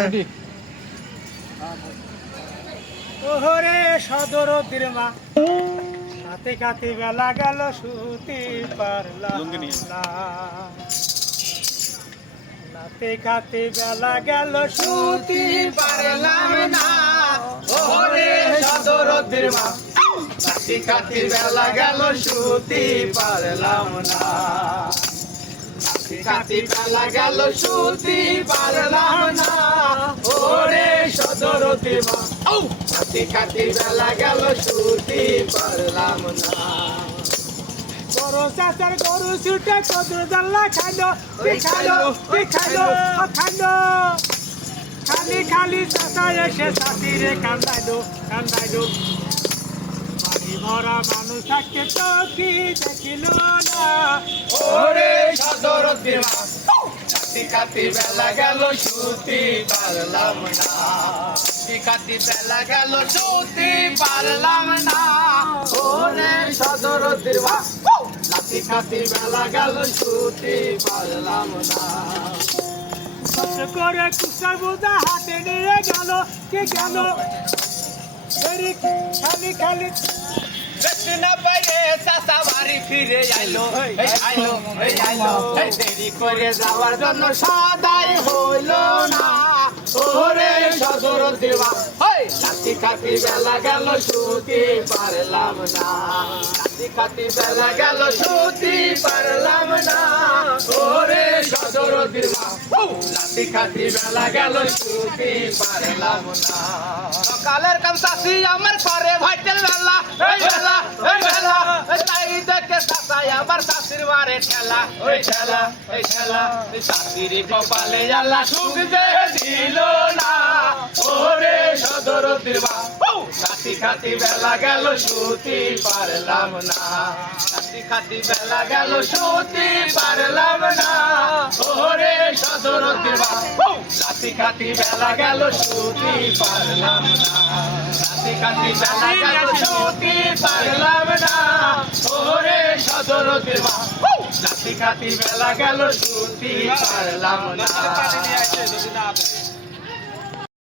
Ready. ওহরে সদর মা হাতে কাতে বেলা গেল শুতে পারলাম না, নাতে কাতে বেলা গেল শুতে পারলাম না। ওহরে সদর মা হাতে কাতে বেলা গেল শুতে পারলাম না, কাতি বেলা গেল শুতে পারলাম না। ওরে সদর মা কাতি কাতি বেলা গেল শুতে পারলাম না। গরু চাচার গরু ছুটে কদর জানলা খাইলো খাইলো খাইলো খাইলো, খালি খালি চাচা এসে চাষিরে কান্দাইলো কান্দাইলো। বাড়ি ভরা মানুষ থাকতে তো কি দেখিল না। ওরে সদর মা কাতি কাতি বেলা গেল শুতে পারলাম না, কাতি কাতি বেলা গেল শুতে পারলাম না। ওরে সদর মা কাতি কাতি বেলা গেল শুতে পারলাম না। কষ্ট করে কুসার বোঝা হাতে নিয়ে গেল কে গেল, খালি খালি দেখতে না পাইলে চাচা বাড়ি ফিরে আইলো আইলো আইলো। দেরি করে যাওয়ার জন্য সদাই হইল না। ওরে সদর মা কাতি কাতি বেলা গেল শুতে পারলাম না, কাতি কাতি বেলা গেল শুতে পারলাম না। ওরে সদর মা কাতি কাতি বেলা গেল শুতে পারলাম না। সকালের কাম চাষি আমার করে ভাইটেল বেলা বেলা বেলা, তাই দেখে চাচাই আমার চাষির মারে ঠেলা ওই ঠেলা ওই ঠেলা। চাষির কপালে জ্বালা সুখ যে দিল না। ওরে সদর মা কাতি কাতি বেলা গেল শুতে পারলাম না, কাতি কাতি বেলা গেল শুতে পারলাম না। ওরে সদর মা কাতি কাতি বেলা গেল শুতে পারলাম না, কাতি কাতি বেলা গেল শুতে পারলাম না। ওরে সদর মা কাতি কাতি বেলা গেল শুতে পারলাম না।